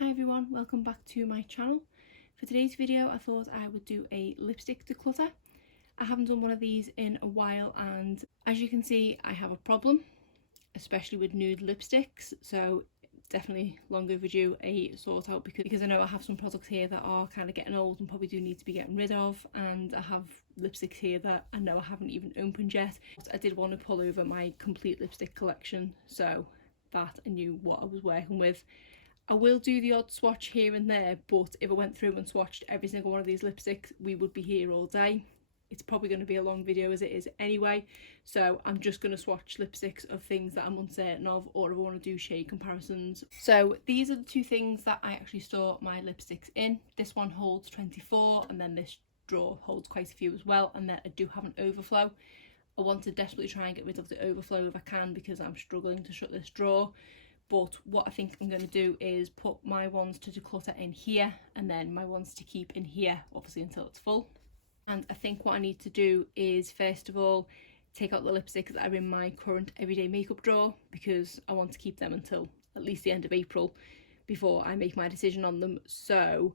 Hi everyone, welcome back to my channel. For today's video I thought I would do a lipstick declutter. I haven't done one of these in a while and as you can see I have a problem, especially with nude lipsticks, so definitely long overdue a sort out because I know I have some products here that are kind of getting old and probably do need to be getting rid of, and I have lipsticks here that I know I haven't even opened yet. But I did want to pull over my complete lipstick collection so that I knew what I was working with. I will do the odd swatch here and there, but if I went through and swatched every single one of these lipsticks, we would be here all day. It's probably going to be a long video as it is anyway, so I'm just going to swatch lipsticks of things that I'm uncertain of, or if I want to do shade comparisons. So these are the two things that I actually store my lipsticks in. This one holds 24 and then this drawer holds quite a few as well, and then I do have an overflow. I want to desperately try and get rid of the overflow if I can because I'm struggling to shut this drawer. But what I think I'm going to do is put my ones to declutter in here and then my ones to keep in here, obviously until it's full. And I think what I need to do is first of all take out the lipsticks that are in my current everyday makeup drawer, because I want to keep them until at least the end of April before I make my decision on them. So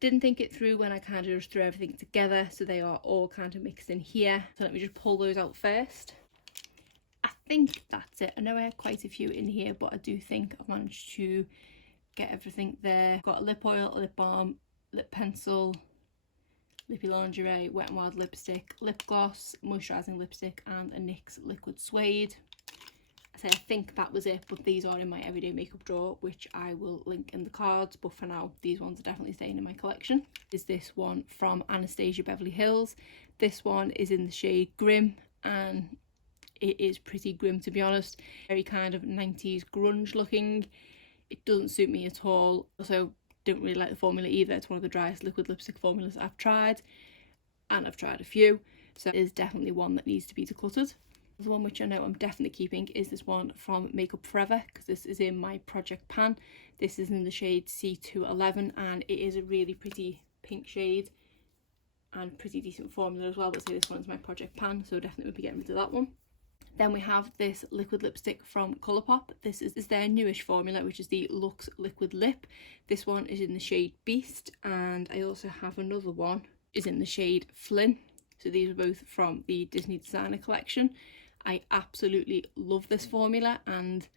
didn't think it through when I kind of just threw everything together, so they are all kind of mixed in here. So let me just pull those out first. I think that's it. I know I had quite a few in here, but I do think I've managed to get everything there. Got a lip oil, a lip balm, lip pencil, Lippy Lingerie, Wet n Wild lipstick, lip gloss, moisturising lipstick, and a NYX liquid suede. I think that was it, but these are in my everyday makeup drawer, which I will link in the cards, but for now these ones are definitely staying in my collection. Is this one from Anastasia Beverly Hills. This one is in the shade Grim, and it is pretty grim, to be honest. Very kind of 90s grunge looking. It doesn't suit me at all. Also don't really like the formula either. It's one of the driest liquid lipstick formulas I've tried, and I've tried a few, so it is definitely one that needs to be decluttered. The one which I know I'm definitely keeping is this one from Makeup Forever, because this is in my project pan. This is in the shade C211 and it is a really pretty pink shade and pretty decent formula as well, but say this one's my project pan, so definitely would be getting rid of that one. Then we have this liquid lipstick from Colourpop. This is their newish formula, which is the Luxe Liquid Lip. This one is in the shade Beast, and I also have another one is in the shade Flynn. So these are both from the Disney Designer collection. I absolutely love this formula, and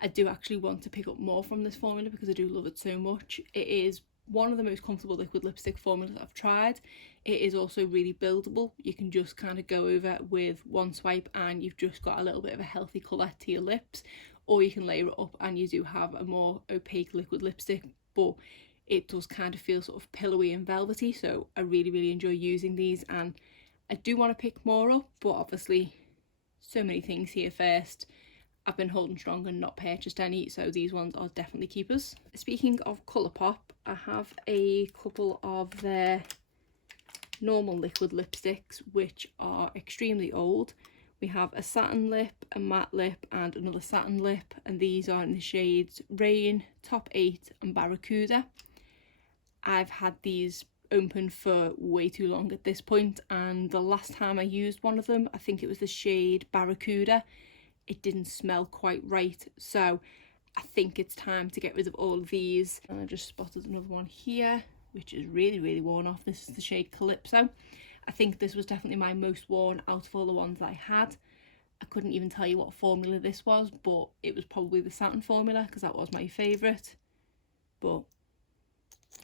I do actually want to pick up more from this formula because I do love it so much. It is one of the most comfortable liquid lipstick formulas I've tried. It is also really buildable. You can just kind of go over with one swipe and you've just got a little bit of a healthy colour to your lips, or you can layer it up and you do have a more opaque liquid lipstick, but it does kind of feel sort of pillowy and velvety, so I really enjoy using these, and I do want to pick more up, but obviously so many things here first. I've been holding strong and not purchased any, so these ones are definitely keepers. Speaking of Colourpop, I have a couple of their normal liquid lipsticks which are extremely old. We have a satin lip, a matte lip, and another satin lip, and these are in the shades Rain, Top 8 and Barracuda. I've had these open for way too long at this point, and the last time I used one of them, I think it was the shade Barracuda, it didn't smell quite right, so I think it's time to get rid of all of these. And I just spotted another one here which is really worn off. This is the shade Calypso. I think this was definitely my most worn out of all the ones I had. I couldn't even tell you what formula this was, but it was probably the satin formula because that was my favourite. But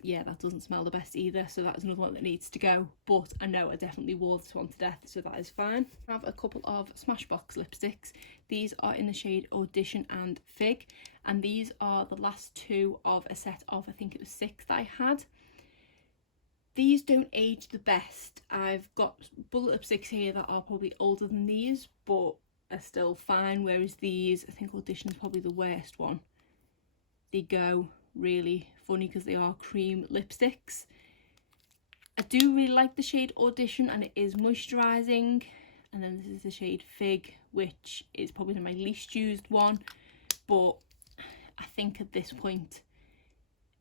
yeah, that doesn't smell the best either, so that's another one that needs to go, but I know I definitely wore this one to death, so that is fine. I have a couple of Smashbox lipsticks. These are in the shade Audition and Fig, and these are the last two of a set of, I think it was 6 that I had. These don't age the best. I've got bullet lipsticks here that are probably older than these, but are still fine, whereas these, I think Audition is probably the worst one. They go really funny because they are cream lipsticks. I do really like the shade Audition, and it is moisturising. And then this is the shade Fig, which is probably my least used one, but I think at this point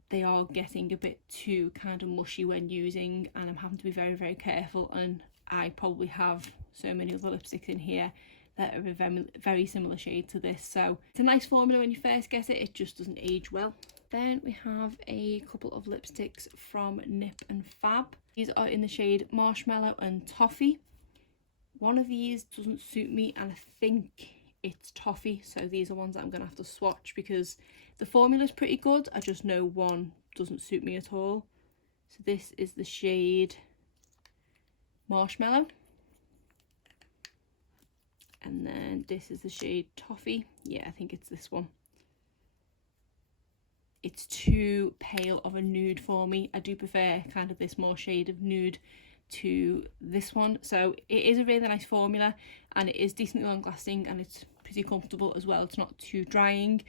they are getting a bit too kind of mushy when using, and I'm having to be very careful, and I probably have so many other lipsticks in here that are a very similar shade to this. So it's a nice formula when you first get it, it just doesn't age well. Then we have a couple of lipsticks from Nip and Fab. These are in the shade Marshmallow and Toffee. One of these doesn't suit me and I think it's Toffee, so these are ones that I'm going to have to swatch because the formula is pretty good. I just know one doesn't suit me at all. So this is the shade Marshmallow. And then this is the shade Toffee. Yeah, I think it's this one. It's too pale of a nude for me. I do prefer kind of this more shade of nude to this one. So it is a really nice formula and it is decently long lasting and it's pretty comfortable as well. It's not too drying,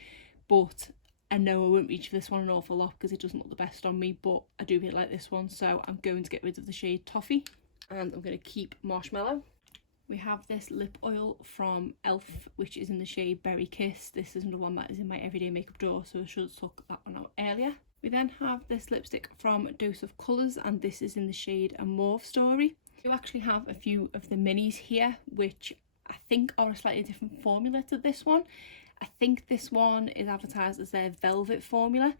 but I know I won't reach for this one an awful lot because it doesn't look the best on me, but I do really like this one. So I'm going to get rid of the shade Toffee and I'm going to keep Marshmallow. We have this lip oil from e.l.f. which is in the shade Berry Kiss. This is another one that is in my everyday makeup drawer, so I should have took that one out earlier. We then have this lipstick from Dose of Colours and this is in the shade A Mauve Story. We do actually have a few of the minis here which I think are a slightly different formula to this one. I think this one is advertised as their Velvet formula,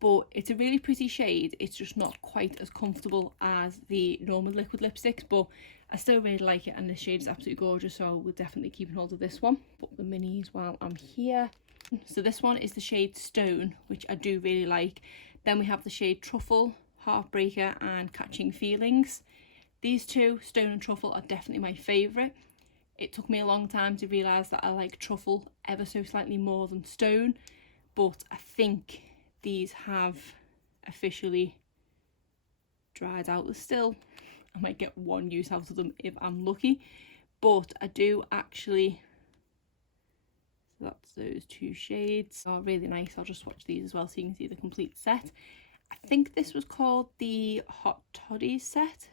but it's a really pretty shade. It's just not quite as comfortable as the normal liquid lipsticks, but I still really like it and the shade is absolutely gorgeous, so I will definitely keep hold of this one. Put the minis while I'm here. So this one is the shade Stone, which I do really like. Then we have the shade Truffle, Heartbreaker and Catching Feelings. These two, Stone and Truffle, are definitely my favourite. It took me a long time to realise that I like Truffle ever so slightly more than Stone, but I think these have officially dried out. I might get one use out of them if I'm lucky, but I do actually. So that's those two shades. Are really nice. I'll just swatch these as well so you can see the complete set. I think this was called the Hot Toddies set.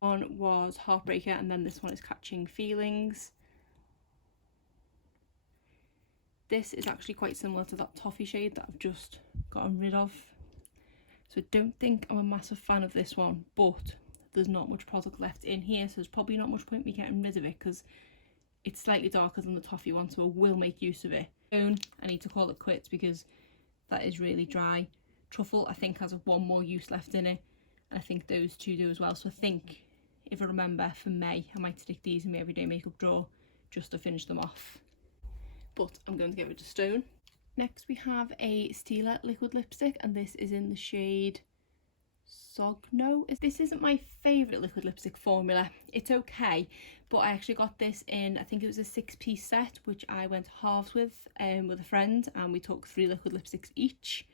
One was Heartbreaker and then this one is Catching Feelings. This is actually quite similar to that Toffee shade that I've just gotten rid of. So I don't think I'm a massive fan of this one, but there's not much product left in here, so there's probably not much point me getting rid of it because it's slightly darker than the Toffee one, so I will make use of it. I need to call it quits because that is really dry. Truffle I think has one more use left in it, and I think those two do as well. So I think if I remember for May I might stick these in my everyday makeup drawer just to finish them off. But I'm going to get rid of Stone. Next we have a Stila liquid lipstick and this is in the shade Sogno. This isn't my favourite liquid lipstick formula. It's okay, but I actually got this in, I think it was a 6-piece set which I went halves with a friend and we took 3 liquid lipsticks each.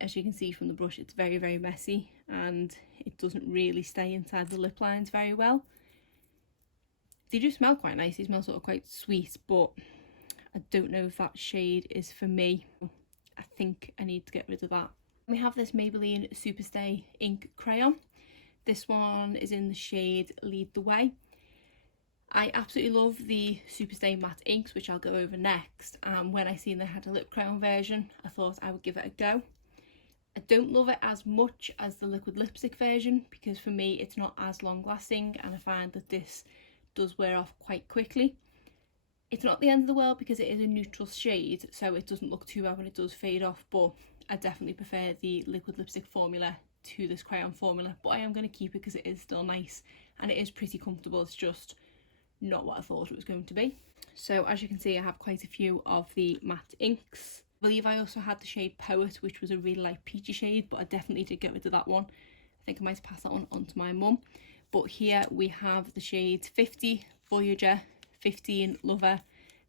As you can see from the brush, it's very, very messy and it doesn't really stay inside the lip lines very well. They do smell quite nice, they smell sort of quite sweet, but I don't know if that shade is for me. I think I need to get rid of that. We have this Maybelline Superstay ink crayon. This one is in the shade Lead the Way. I absolutely love the Superstay matte inks, which I'll go over next. And when I seen they had a lip crayon version, I thought I would give it a go. I don't love it as much as the liquid lipstick version because for me it's not as long lasting and I find that this does wear off quite quickly. It's not the end of the world because it is a neutral shade, so it doesn't look too bad when it does fade off, but I definitely prefer the liquid lipstick formula to this crayon formula, but I am going to keep it because it is still nice and it is pretty comfortable. It's just not what I thought it was going to be. So as you can see, I have quite a few of the matte inks. I believe I also had the shade Poet, which was a really light peachy shade, but I definitely did get rid of that one. I think I might pass that one on to my mum. But here we have the shades 50 Voyager, 15 Lover,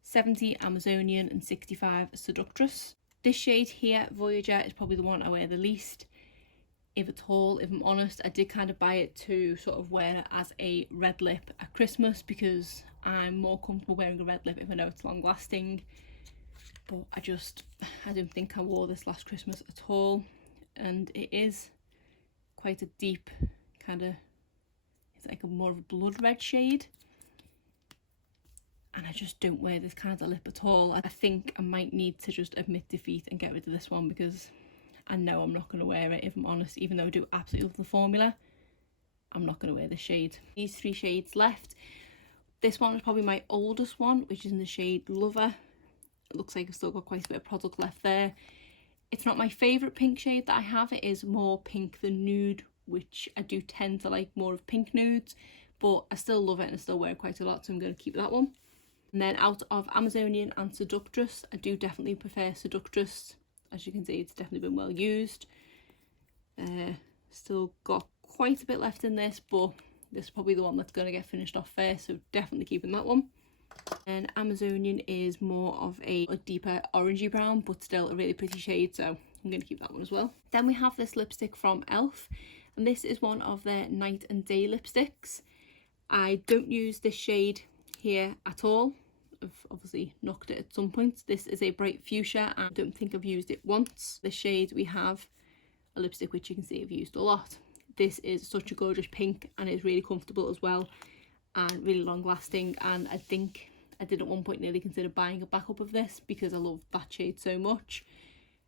70 Amazonian and 65 Seductress. This shade here, Voyager, is probably the one I wear the least, if at all, if I'm honest. I did kind of buy it to sort of wear it as a red lip at Christmas because I'm more comfortable wearing a red lip if I know it's long lasting. But I don't think I wore this last Christmas at all, and it is quite a deep kind of, it's like a more of a blood red shade. And I just don't wear this kind of lip at all. I think I might need to just admit defeat and get rid of this one because I know I'm not going to wear it, if I'm honest. Even though I do absolutely love the formula, I'm not going to wear this shade. These 3 shades left. This one is probably my oldest one, which is in the shade Lover. It looks like I've still got quite a bit of product left there. It's not my favourite pink shade that I have. It is more pink than nude, which I do tend to like more of pink nudes, but I still love it and I still wear it quite a lot, so I'm going to keep that one. And then out of Amazonian and Seductress, I do definitely prefer Seductress. As you can see, it's definitely been well used. Still got quite a bit left in this, but this is probably the one that's going to get finished off first, so definitely keeping that one. And Amazonian is more of a deeper orangey brown, but still a really pretty shade, so I'm going to keep that one as well. Then we have this lipstick from e.l.f. and this is one of their night and day lipsticks. I don't use this shade here at all. I've obviously knocked it at some point. This is a bright fuchsia and I don't think I've used it once. This shade we have a lipstick which you can see I've used a lot. This is such a gorgeous pink and it's really comfortable as well and really long lasting, and I think I did at one point nearly consider buying a backup of this because I love that shade so much.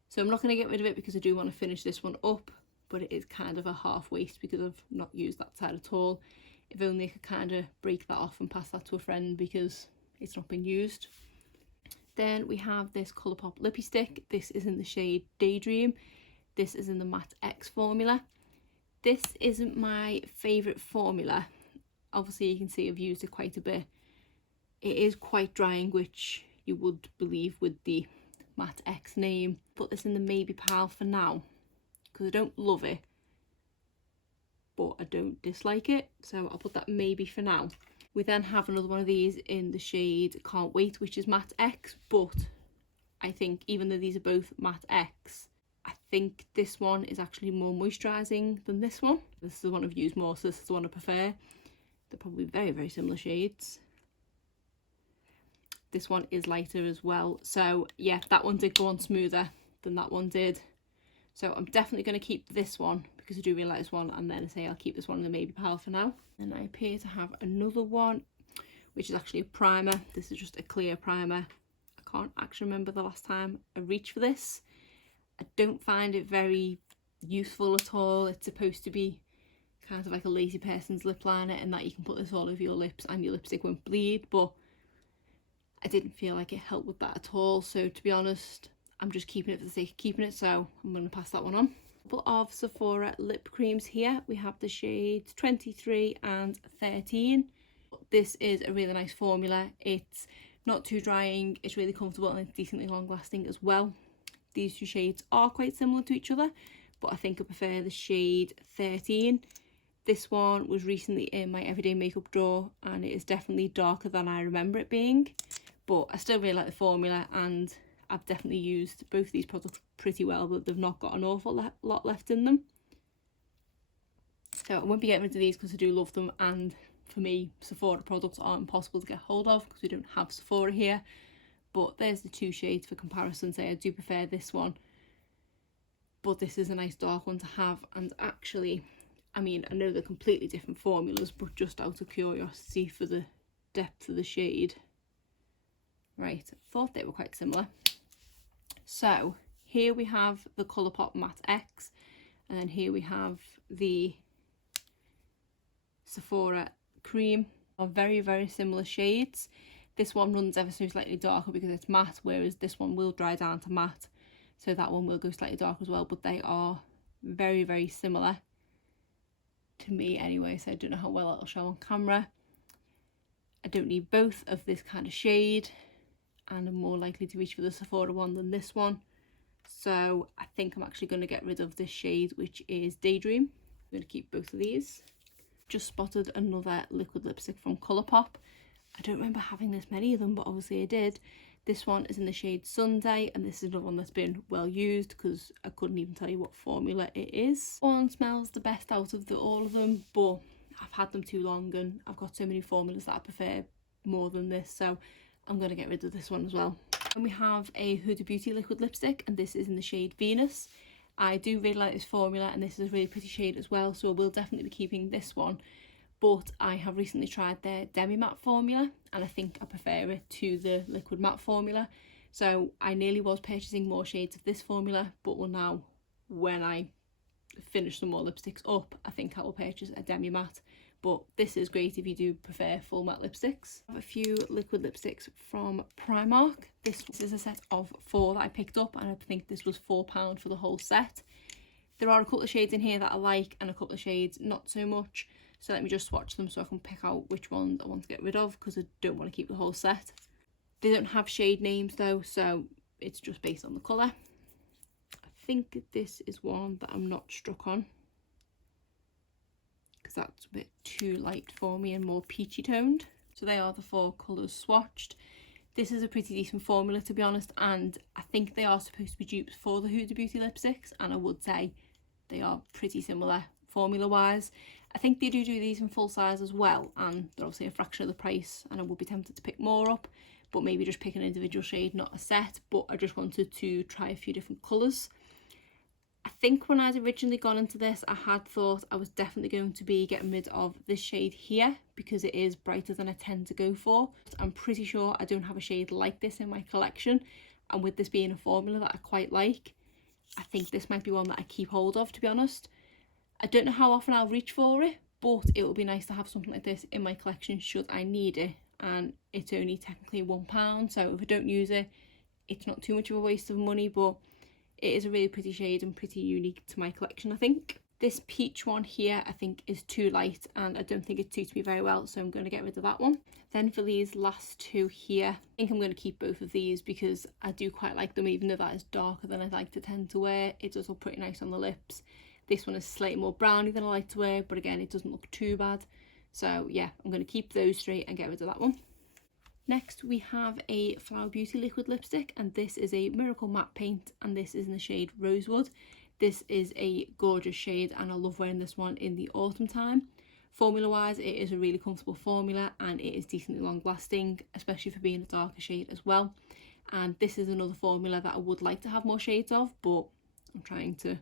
So I'm not going to get rid of it because I do want to finish this one up, but it is kind of a half waste because I've not used that side at all. If only I could kind of break that off and pass that to a friend because it's not been used. Then we have this Colourpop Lippy Stick. This is in the shade Daydream. This is in the Matte X formula. This isn't my favourite formula. Obviously you can see I've used it quite a bit. It is quite drying, which you would believe with the Matte X name. Put this in the Maybe pile for now because I don't love it, but I don't dislike it, so I'll put that maybe for now. We then have another one of these in the shade Can't Wait, which is Matte X, but I think even though these are both Matte X, I think this one is actually more moisturising than this one. This is the one I've used more, so this is the one I prefer. They're probably very, very similar shades. This one is lighter as well, so yeah, that one did go on smoother than that one did. So I'm definitely going to keep this one because I do really like this one, and then I say I'll keep this one in the maybe pile for now. And I appear to have another one, which is actually a primer. This is just a clear primer. I can't actually remember the last time I reached for this. I don't find it very useful at all. It's supposed to be kind of like a lazy person's lip liner and that you can put this all over your lips and your lipstick won't bleed, but I didn't feel like it helped with that at all. So to be honest, I'm just keeping it for the sake of keeping it, so I'm going to pass that one on. A couple of Sephora lip creams here. We have the shades 23 and 13. This is a really nice formula. It's not too drying, it's really comfortable, and it's decently long lasting as well. These two shades are quite similar to each other, but I think I prefer the shade 13. This one was recently in my everyday makeup drawer and it is definitely darker than I remember it being, but I still really like the formula and I've definitely used both these products pretty well, but they've not got an awful lot left in them. So I won't be getting rid of these because I do love them, and for me Sephora products aren't impossible to get hold of because we don't have Sephora here. But there's the two shades for comparison. Say I do prefer this one, but this is a nice dark one to have. And actually, I mean, I know they're completely different formulas, but just out of curiosity for the depth of the shade, right, I thought they were quite similar. So here we have the Colourpop Matte X, and then here we have the Sephora Cream. Are very, very similar shades. This one runs ever so slightly darker because it's matte, whereas this one will dry down to matte, so that one will go slightly darker as well, but they are very, very similar to me anyway, so I don't know how well it'll show on camera. I don't need both of this kind of shade, and I'm more likely to reach for the Sephora one than this one, so I think I'm actually going to get rid of this shade, which is Daydream. I'm going to keep both of these. Just spotted another liquid lipstick from Colourpop. I don't remember having this many of them, but obviously I did. This one is in the shade Sunday, and this is another one that's been well used because I couldn't even tell you what formula it is. One smells the best out of all of them, but I've had them too long and I've got so many formulas that I prefer more than this, so I'm going to get rid of this one as well. And we have a Huda Beauty liquid lipstick, and this is in the shade Venus. I do really like this formula, and this is a really pretty shade as well, so I will definitely be keeping this one. But I have recently tried their demi matte formula and I think I prefer it to the liquid matte formula. So I nearly was purchasing more shades of this formula, but will now, when I finish some more lipsticks up, I think I will purchase a demi matte. but this is great if you do prefer full matte lipsticks. I have a few liquid lipsticks from Primark. This is a set of 4 that I picked up, and I think this was £4 for the whole set. There are a couple of shades in here that I like and a couple of shades not so much, so let me just swatch them so I can pick out which ones I want to get rid of, because I don't want to keep the whole set. They don't have shade names though, so it's just based on the colour. I think this is one that I'm not struck on, because that's a bit too light for me and more peachy toned. So they are the 4 colours swatched. This is a pretty decent formula, to be honest, and I think they are supposed to be dupes for the Huda Beauty lipsticks, and I would say they are pretty similar formula wise. I think they do these in full size as well, and they're obviously a fraction of the price, and I would be tempted to pick more up, but maybe just pick an individual shade, not a set. But I just wanted to try a few different colours. I think when I'd originally gone into this, I had thought I was definitely going to be getting rid of this shade here, because it is brighter than I tend to go for. I'm pretty sure I don't have a shade like this in my collection, and with this being a formula that I quite like, I think this might be one that I keep hold of, to be honest. I don't know how often I'll reach for it, but it would be nice to have something like this in my collection should I need it, and it's only technically £1, so if I don't use it, it's not too much of a waste of money, but it is a really pretty shade and pretty unique to my collection, I think. This peach one here I think is too light, and I don't think it suits me very well, so I'm going to get rid of that one. Then for these last 2 here, I think I'm going to keep both of these because I do quite like them, even though that is darker than I like to tend to wear. It does look pretty nice on the lips. This one is slightly more browny than I like to wear, but again, it doesn't look too bad. So yeah, I'm going to keep those 3 and get rid of that one. Next we have a Flower Beauty liquid lipstick, and this is a Miracle Matte Paint, and this is in the shade Rosewood. This is a gorgeous shade, and I love wearing this one in the autumn time. Formula wise, it is a really comfortable formula, and it is decently long lasting, especially for being a darker shade as well. And this is another formula that I would like to have more shades of, but I'm trying to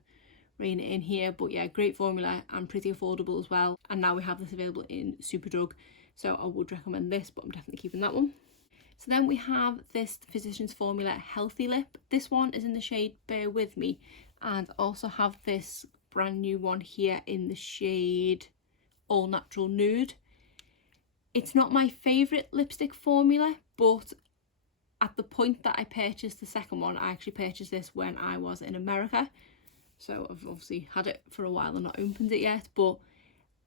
rein it in here. But yeah, great formula and pretty affordable as well, and now we have this available in Superdrug, so I would recommend this, but I'm definitely keeping that one. So then we have this Physicians Formula Healthy Lip. This one is in the shade Bear With Me, and also have this brand new one here in the shade All Natural Nude. It's not my favourite lipstick formula, but at the point that I purchased the second one, I actually purchased this when I was in America, so I've obviously had it for a while and not opened it yet, but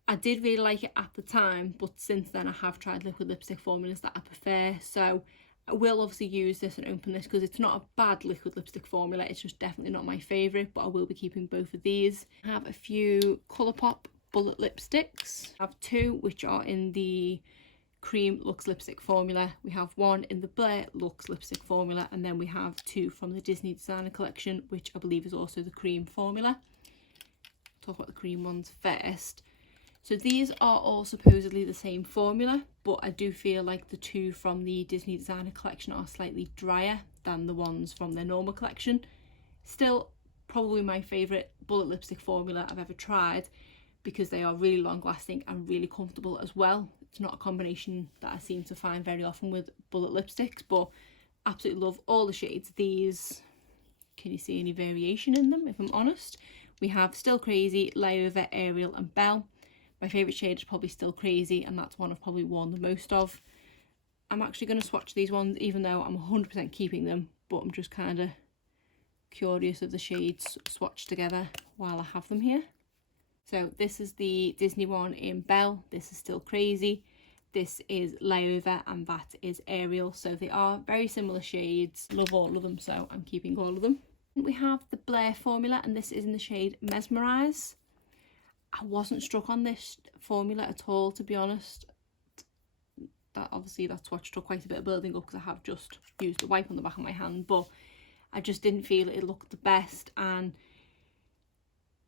I did really like it at the time. But since then I have tried liquid lipstick formulas that I prefer, so I will obviously use this and open this because it's not a bad liquid lipstick formula, it's just definitely not my favourite, but I will be keeping both of these. I have a few Colourpop bullet lipsticks. I have 2 which are in the Cream Luxe Lipstick formula. We have 1 in the Blair Luxe Lipstick formula, and then we have 2 from the Disney Designer Collection, which I believe is also the cream formula. Talk about the cream ones first. So these are all supposedly the same formula, but I do feel like the 2 from the Disney Designer Collection are slightly drier than the ones from their normal collection. Still probably my favourite bullet lipstick formula I've ever tried, because they are really long lasting and really comfortable as well. It's not a combination that I seem to find very often with bullet lipsticks, but absolutely love all the shades. These, can you see any variation in them if I'm honest? We have Still Crazy, Layover, Ariel and Belle. My favourite shade is probably Still Crazy, and that's one I've probably worn the most of. I'm actually going to swatch these ones, even though I'm 100% keeping them, but I'm just kind of curious of the shades swatched together while I have them here. So this is the Disney one in Belle, this is Still Crazy, this is Layover, and that is Ariel. So they are very similar shades. Love all of them, so I'm keeping all of them. We have the Blair formula, and this is in the shade Mesmerise. I wasn't struck on this formula at all, to be honest. That obviously that's what took quite a bit of building up, because I have just used a wipe on the back of my hand, but I just didn't feel it looked the best, and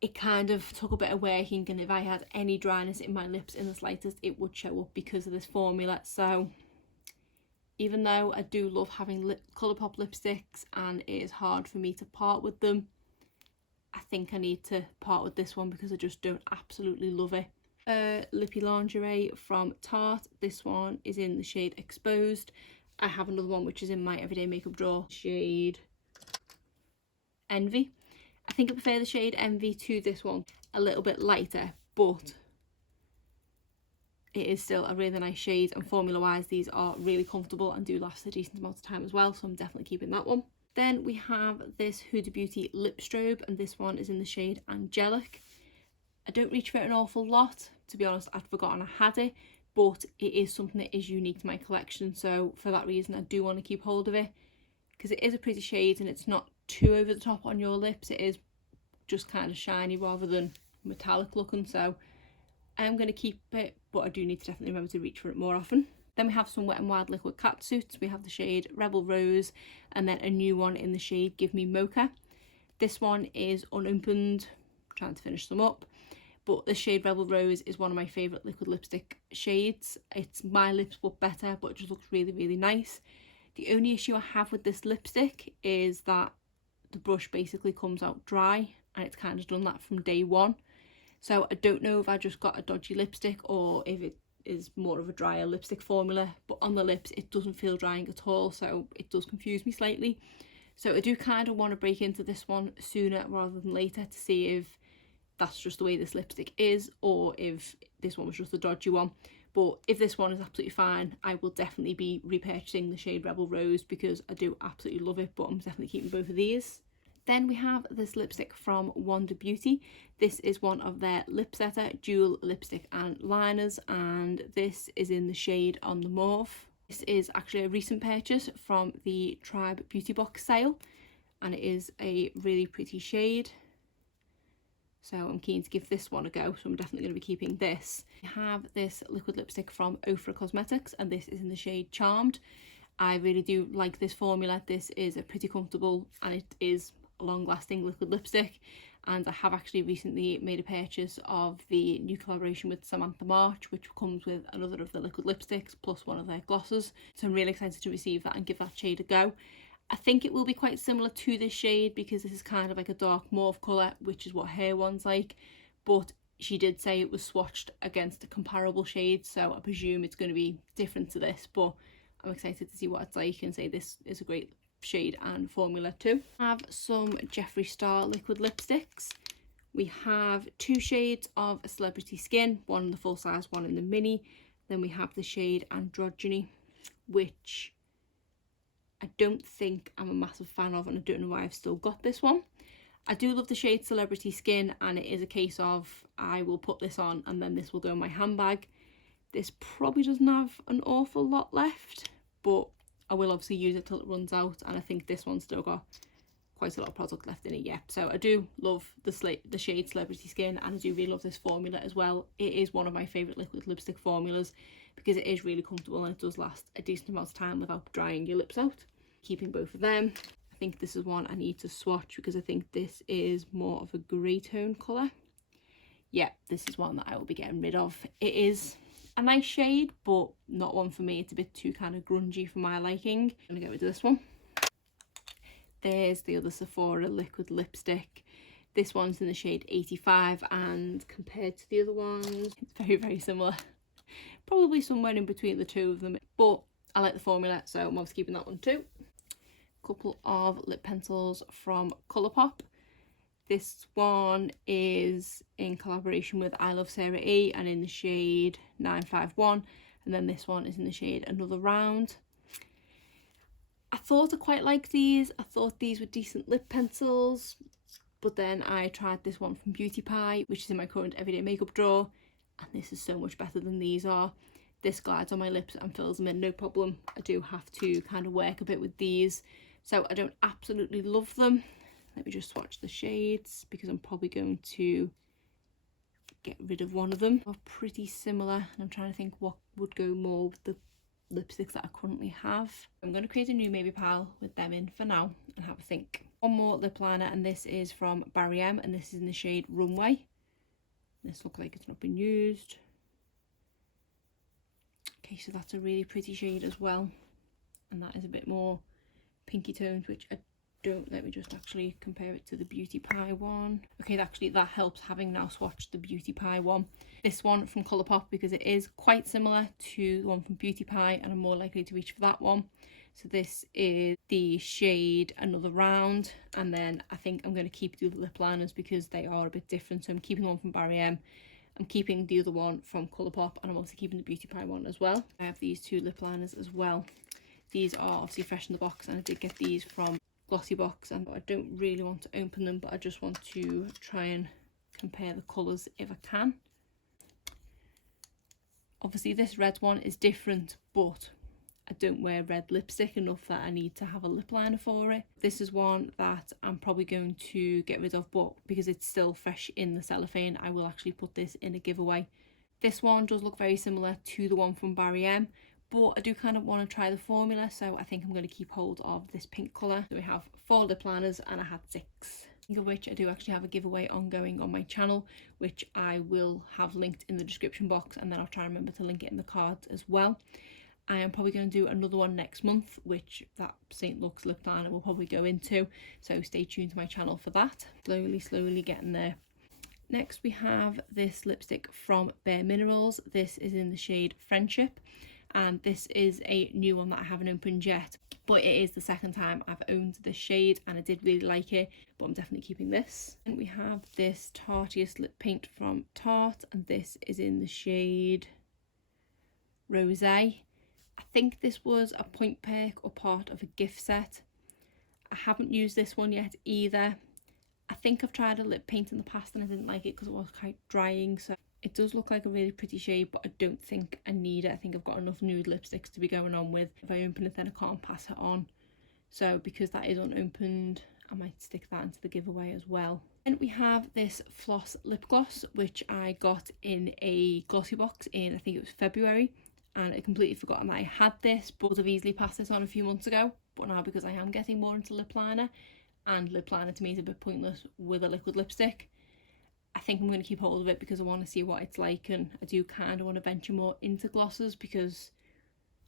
it kind of took a bit of working, and if I had any dryness in my lips in the slightest, it would show up because of this formula. So even though I do love having Colourpop lipsticks and it is hard for me to part with them, I think I need to part with this one because I just don't absolutely love it. Lippy Lingerie from Tarte. This one is in the shade Exposed. I have another one which is in my everyday makeup drawer, shade Envy. I think I prefer the shade Envy to this one, a little bit lighter, but it is still a really nice shade, and formula wise these are really comfortable and do last a decent amount of time as well, so I'm definitely keeping that one. Then we have this Huda Beauty Lip Strobe, and this one is in the shade Angelic. I don't reach for it an awful lot, to be honest. I'd forgotten I had it, but it is something that is unique to my collection, so for that reason I do want to keep hold of it, because it is a pretty shade and it's not too over the top on your lips. It is just kind of shiny rather than metallic looking, so I am going to keep it, but I do need to definitely remember to reach for it more often. Then we have some Wet n Wild liquid catsuits. We have the shade Rebel Rose, and then a new one in the shade Give Me Mocha. This one is unopened, I'm trying to finish them up, but the shade Rebel Rose is one of my favourite liquid lipstick shades. It's my lips but better, but it just looks really, really nice. The only issue I have with this lipstick is that the brush basically comes out dry, and it's kind of done that from day one. So I don't know if I just got a dodgy lipstick or if it is more of a drier lipstick formula, but on the lips it doesn't feel drying at all, so it does confuse me slightly. So I do kind of want to break into this one sooner rather than later to see if that's just the way this lipstick is, or if this one was just a dodgy one. But if this one is absolutely fine, I will definitely be repurchasing the shade Rebel Rose because I do absolutely love it, but I'm definitely keeping both of these. Then we have this lipstick from Wonder Beauty. This is one of their lip setter dual lipstick and liners, and this is in the shade On the Mauve. This is actually a recent purchase from the Tribe Beauty Box sale, and it is a really pretty shade. So I'm keen to give this one a go, so I'm definitely going to be keeping this. We have this liquid lipstick from Sephora Cosmetics, and this is in the shade Charmed. I really do like this formula. This is a pretty comfortable, and it is a long-lasting liquid lipstick, and I have actually recently made a purchase of the new collaboration with Samantha March, which comes with another of the liquid lipsticks plus one of their glosses, so I'm really excited to receive that and give that shade a go. I think it will be quite similar to this shade because this is kind of like a dark mauve colour, which is what her one's like, but she did say it was swatched against a comparable shade, so I presume it's going to be different to this, but I'm excited to see what it's like and say this is a great shade and formula too. We have some Jeffree Star liquid lipsticks. We have two shades of Celebrity Skin, one in the full size, one in the mini. Then we have the shade Androgyny, which I don't think I'm a massive fan of, and I don't know why I've still got this one. I do love the shade Celebrity Skin, and it is a case of I will put this on and then this will go in my handbag. This probably doesn't have an awful lot left, but I will obviously use it till it runs out, and I think this one's still got quite a lot of product left in it yet. So I do love the shade Celebrity Skin, and I do really love this formula as well. It is one of my favourite liquid lipstick formulas because it is really comfortable and it does last a decent amount of time without drying your lips out. Keeping both of them. I think this is one I need to swatch because I think this is more of a grey tone colour. Yeah, this is one that I will be getting rid of. It is a nice shade, but not one for me. It's a bit too kind of grungy for my liking. I'm gonna get rid of this one. There's the other Sephora liquid lipstick. This one's in the shade 85, and compared to the other ones, it's very, very similar. Probably somewhere in between the two of them, but I like the formula, so I'm obviously keeping that one too. Couple of lip pencils from Colourpop. This one is in collaboration with I Love Sarah E and in the shade 951, and then this one is in the shade Another Round. I thought I quite liked these. I thought these were decent lip pencils, but then I tried this one from Beauty Pie, which is in my current everyday makeup drawer, and this is so much better than these are. This glides on my lips and fills them in no problem. I do have to kind of work a bit with these, so I don't absolutely love them. Let me just swatch the shades because I'm probably going to get rid of one of them. They're pretty similar, and I'm trying to think what would go more with the lipsticks that I currently have. I'm going to create a new maybe pile with them in for now and have a think. One more lip liner, and this is from Barry M, and this is in the shade Runway. This looks like it's not been used. Okay, so that's a really pretty shade as well, and that is a bit more pinky toned, which I don't. Let me just actually compare it to the Beauty Pie one. Okay, actually that helps having now swatched the Beauty Pie one. This one from Colourpop, because it is quite similar to the one from Beauty Pie, and I'm more likely to reach for that one. So this is the shade Another Round, and then I think I'm going to keep the other lip liners because they are a bit different. So I'm keeping one from Barry M I'm keeping the other one from Colourpop, and I'm also keeping the Beauty Pie one as well. I have these two lip liners as well. These are obviously fresh in the box, and I did get these from Glossybox, and I don't really want to open them, but I just want to try and compare the colours if I can. Obviously this red one is different, but I don't wear red lipstick enough that I need to have a lip liner for it. This is one that I'm probably going to get rid of, but because it's still fresh in the cellophane, I will actually put this in a giveaway. This one does look very similar to the one from Barry M, but I do kind of want to try the formula, so I think I'm going to keep hold of this pink colour. So we have 4 lip liners and I had 6. Of which I do actually have a giveaway ongoing on my channel, which I will have linked in the description box, and then I'll try and remember to link it in the cards as well. I am probably going to do another one next month, which that St. Luke's lip liner will probably go into, so stay tuned to my channel for that. Slowly getting there. Next we have this lipstick from Bare Minerals. This is in the shade Friendship, and this is a new one that I haven't opened yet, but it is the second time I've owned this shade and I did really like it, but I'm definitely keeping this. And we have this Tarteist lip paint from Tarte, and this is in the shade Rosé. I think this was a point perk or part of a gift set. I haven't used this one yet either. I think I've tried a lip paint in the past and I didn't like it because it was quite drying, so it does look like a really pretty shade, but I don't think I need it. I think I've got enough nude lipsticks to be going on with. If I open it then I can't pass it on, so because that is unopened I might stick that into the giveaway as well. Then we have this Floss Lip Gloss, which I got in a Glossybox in, I think it was February, and I completely forgotten that I had this, but I've easily passed this on a few months ago. But now, because I am getting more into lip liner, and lip liner to me is a bit pointless with a liquid lipstick, I think I'm going to keep hold of it because I want to see what it's like, and I do kind of want to venture more into glosses, because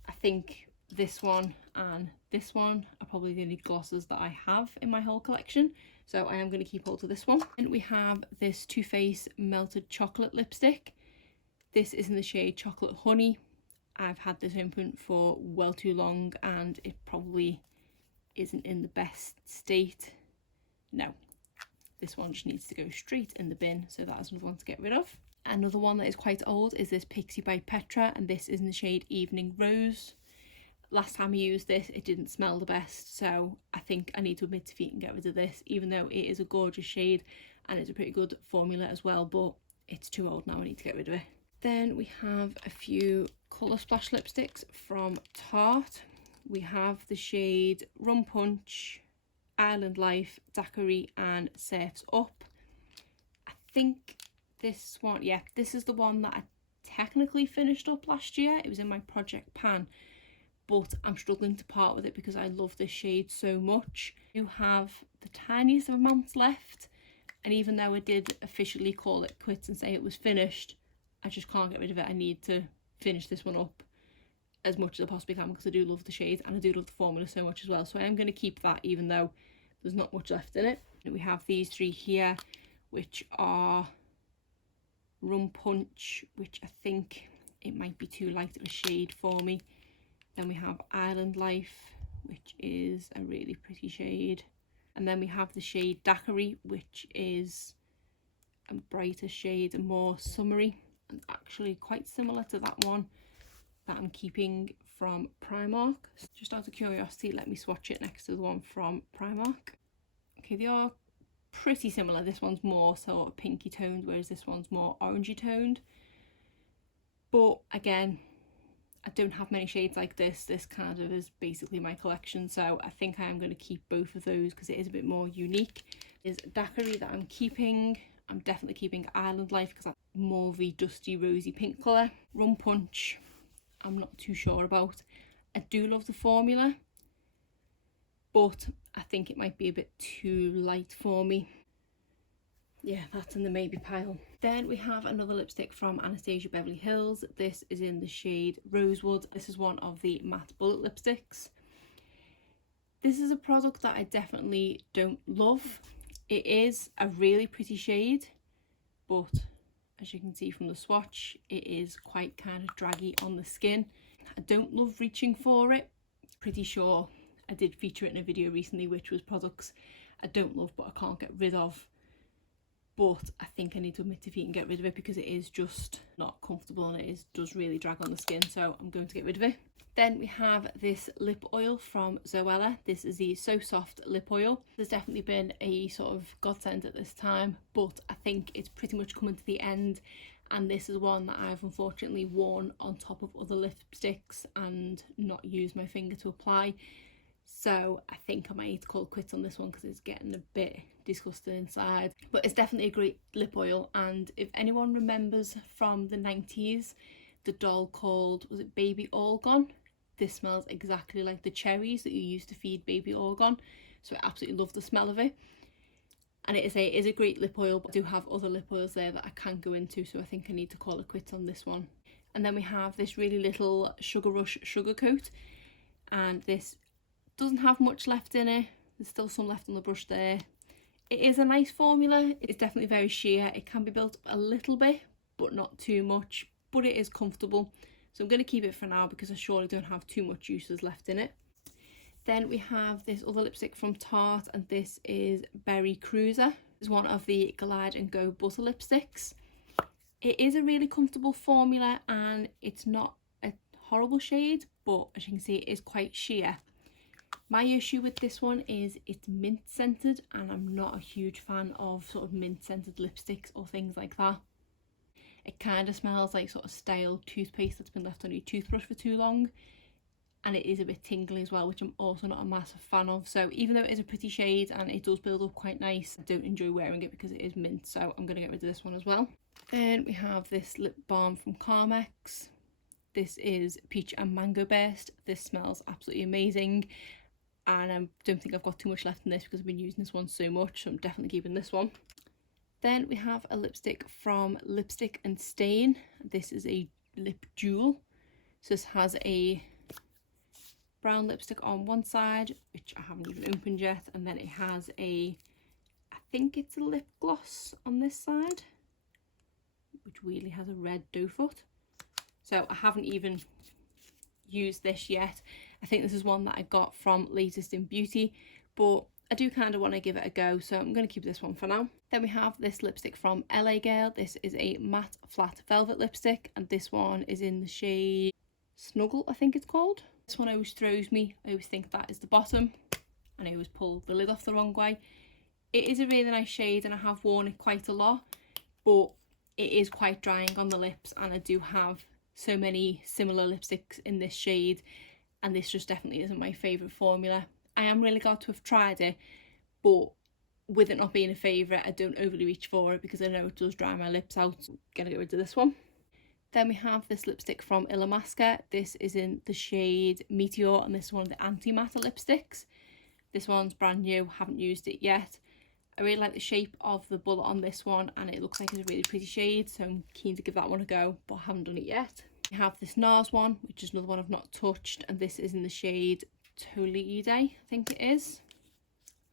I think this one and this one are probably the only glosses that I have in my whole collection, so I am going to keep hold of this one. And we have this Too Faced Melted Chocolate lipstick. This is in the shade Chocolate Honey. I've had this open for well too long and it probably isn't in the best state. No, this one just needs to go straight in the bin, so that is another one to get rid of. Another one that is quite old is this Pixi by Petra, and this is in the shade Evening Rose. Last time I used this it didn't smell the best, so I think I need to admit defeat and get rid of this, even though it is a gorgeous shade and it's a pretty good formula as well, but it's too old now, I need to get rid of it. Then we have a few Colour Splash lipsticks from Tarte. We have the shade Rum Punch, Island Life, Daiquiri and Surf's Up. I think this one, yeah, this is the one that I technically finished up last year. It was in my project pan, but I'm struggling to part with it because I love this shade so much. You have the tiniest of amounts left, and even though I did officially call it quits and say it was finished, I just can't get rid of it. I need to finish this one up as much as I possibly can because I do love the shade and I do love the formula so much as well, so I am going to keep that even though there's not much left in it. We have these 3 here, which are Rum Punch, which I think it might be too light of a shade for me. Then we have Island Life, which is a really pretty shade. And then we have the shade Daiquiri, which is a brighter shade and more summery, and actually quite similar to that one that I'm keeping from Primark. Just out of curiosity, let me swatch it next to the one from Primark. Okay, they are pretty similar. This one's more sort of pinky toned, whereas this one's more orangey toned. But again, I don't have many shades like this. This kind of is basically my collection, so I think I am going to keep both of those because it is a bit more unique. Is Daiquiri that I'm keeping. I'm definitely keeping Island Life because that's more of a dusty rosy pink colour. Rum Punch, I'm not too sure about. I do love the formula, but I think it might be a bit too light for me. Yeah, that's in the maybe pile. Then we have another lipstick from Anastasia Beverly Hills. This is in the shade Rosewood. This is one of the matte bullet lipsticks. This is a product that I definitely don't love. It is a really pretty shade, but as you can see from the swatch, it is quite kind of draggy on the skin. I don't love reaching for it. Pretty sure I did feature it in a video recently, which was products I don't love but I can't get rid of. but I think I need to admit defeat and get rid of it because it is just not comfortable and does really drag on the skin, so I'm going to get rid of it. Then we have this lip oil from Zoella. This is the So Soft lip oil. There's definitely been a sort of godsend at this time, but I think it's pretty much coming to the end, and this is one that I've unfortunately worn on top of other lipsticks and not used my finger to apply. So I think I might need to call quits on this one because it's getting a bit disgusting inside. But it's definitely a great lip oil, and if anyone remembers from the 90s, the doll called, was it Baby Orgon? This smells exactly like the cherries that you used to feed Baby Orgon, so I absolutely love the smell of it. And it is a great lip oil, but I do have other lip oils there that I can't go into, so I think I need to call it quits on this one. And then we have this really little Sugar Rush Sugar Coat, and this doesn't have much left in it. There's still some left on the brush there. It is a nice formula. It's definitely very sheer. It can be built up a little bit, but not too much, but it is comfortable. So I'm going to keep it for now because I surely don't have too much juices left in it. Then we have this other lipstick from Tarte, and this is Berry Cruiser. It's one of the Glide and Go butter lipsticks. It is a really comfortable formula and it's not a horrible shade, but as you can see, it is quite sheer. My issue with this one is it's mint scented, and I'm not a huge fan of sort of mint scented lipsticks or things like that. It kind of smells like sort of stale toothpaste that's been left on your toothbrush for too long, and it is a bit tingly as well, which I'm also not a massive fan of. So even though it is a pretty shade and it does build up quite nice, I don't enjoy wearing it because it is mint, so I'm going to get rid of this one as well. Then we have this lip balm from Carmack'S. This is Peach and Mango Burst. This smells absolutely amazing, and I don't think I've got too much left in this because I've been using this one so much, so I'm definitely keeping this one. Then we have a lipstick from Lipstick and Stain. This is a lip jewel. So this has a brown lipstick on one side, which I haven't even opened yet, and then it has a, I think it's a lip gloss on this side, which weirdly has a red doe foot. So I haven't even used this yet. I think this is one that I got from Latest in Beauty, but I do kind of want to give it a go, so I'm going to keep this one for now. Then we have this lipstick from LA Girl. This is a matte flat velvet lipstick, and this one is in the shade Snuggle, I think it's called. This one always throws me. I always think that is the bottom, and I always pull the lid off the wrong way. It is a really nice shade, and I have worn it quite a lot, but it is quite drying on the lips, and I do have so many similar lipsticks in this shade, and this just definitely isn't my favourite formula. I am really glad to have tried it, but with it not being a favourite, I don't overly reach for it because I know it does dry my lips out. So I'm going to get rid of this one. Then we have this lipstick from Illamasqua. This is in the shade Meteor, and this is one of the anti-matter lipsticks. This one's brand new, haven't used it yet. I really like the shape of the bullet on this one, and it looks like it's a really pretty shade, so I'm keen to give that one a go, but I haven't done it yet. We have this NARS one, which is another one I've not touched, and this is in the shade Tolide, I think it is.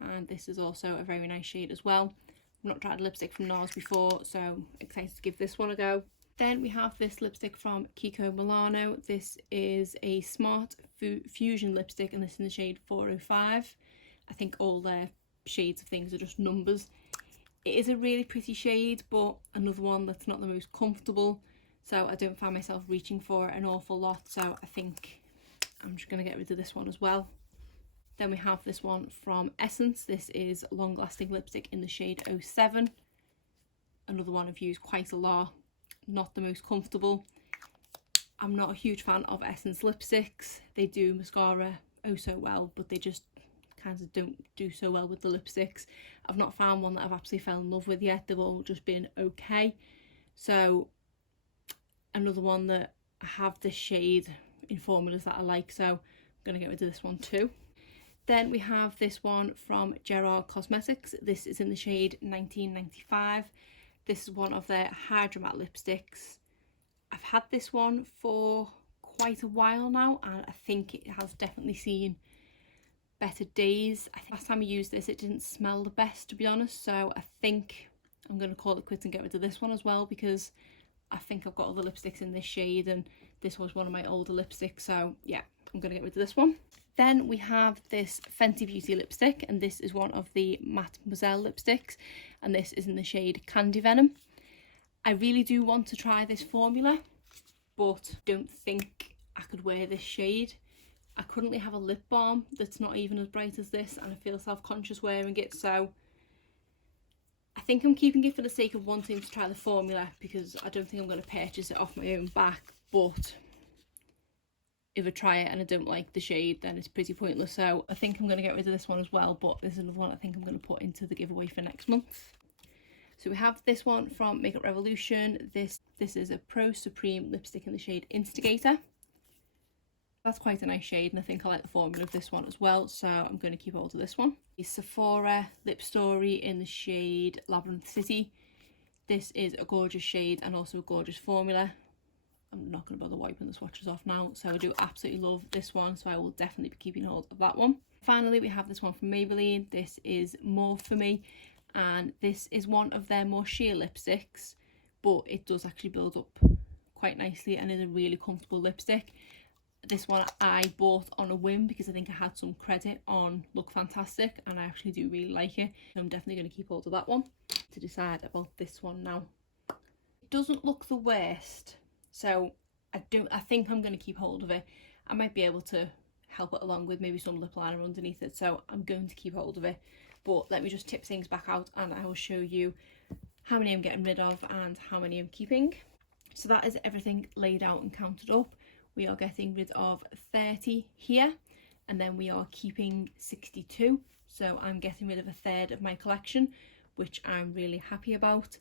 And this is also a very nice shade as well. I've not tried a lipstick from NARS before, so I'm excited to give this one a go. Then we have this lipstick from Kiko Milano. This is a Smart Fusion lipstick, and this is in the shade 405. I think all their shades of things are just numbers. It is a really pretty shade, but another one that's not the most comfortable, so I don't find myself reaching for it an awful lot, so I think I'm just going to get rid of this one as well. Then we have this one from Essence. This is Long Lasting Lipstick in the shade 07. Another one I've used quite a lot. Not the most comfortable. I'm not a huge fan of Essence lipsticks. They do mascara oh so well, but they just kind of don't do so well with the lipsticks. I've not found one that I've absolutely fell in love with yet. They've all just been okay. So another one that I have this shade in formulas that I like, so I'm going to get rid of this one too. Then we have this one from Gerard Cosmetics. This is in the shade 1995. This is one of their Hydro Matte lipsticks. I've had this one for quite a while now, and I think it has definitely seen better days. I think last time I used this, it didn't smell the best, to be honest, so I think I'm going to call it quits and get rid of this one as well, because I think I've got other lipsticks in this shade, and this was one of my older lipsticks, so yeah, I'm going to get rid of this one. Then we have this Fenty Beauty lipstick, and this is one of the Mademoiselle lipsticks, and this is in the shade Candy Venom. I really do want to try this formula, but don't think I could wear this shade. I currently have a lip balm that's not even as bright as this, and I feel self-conscious wearing it, so I think I'm keeping it for the sake of wanting to try the formula, because I don't think I'm going to purchase it off my own back. But if I try it and I don't like the shade, then it's pretty pointless. So I think I'm going to get rid of this one as well, but there's another one I think I'm going to put into the giveaway for next month. So we have this one from Makeup Revolution. This is a Pro Supreme lipstick in the shade Instigator. That's quite a nice shade, and I think I like the formula of this one as well, so I'm going to keep hold of this one. The Sephora Lip Story in the shade Labyrinth City. This is a gorgeous shade and also a gorgeous formula. I'm not going to bother wiping the swatches off now, so I do absolutely love this one, so I will definitely be keeping hold of that one. Finally, we have this one from Maybelline. This is More For Me, and this is one of their more sheer lipsticks, but it does actually build up quite nicely and is a really comfortable lipstick. This one I bought on a whim because I think I had some credit on Look Fantastic, and I actually do really like it. So I'm definitely going to keep hold of that one. To decide about this one now. It doesn't look the worst, so I think I'm going to keep hold of it. I might be able to help it along with maybe some lip liner underneath it, so I'm going to keep hold of it. But let me just tip things back out and I will show you how many I'm getting rid of and how many I'm keeping. So that is everything laid out and counted up. We are getting rid of 30 here, and then we are keeping 62. So I'm getting rid of a third of my collection, which I'm really happy about.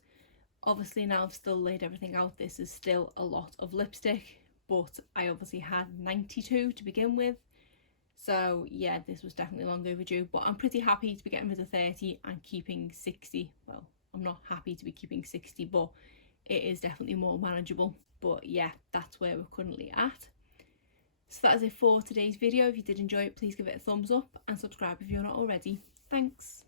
Obviously now I've still laid everything out, this is still a lot of lipstick, but I obviously had 92 to begin with. So yeah, this was definitely long overdue, but I'm pretty happy to be getting rid of 30 and keeping 60. Well, I'm not happy to be keeping 60, but it is definitely more manageable. But yeah, that's where we're currently at. So that is it for today's video. If you did enjoy it, please give it a thumbs up and subscribe if you're not already. Thanks.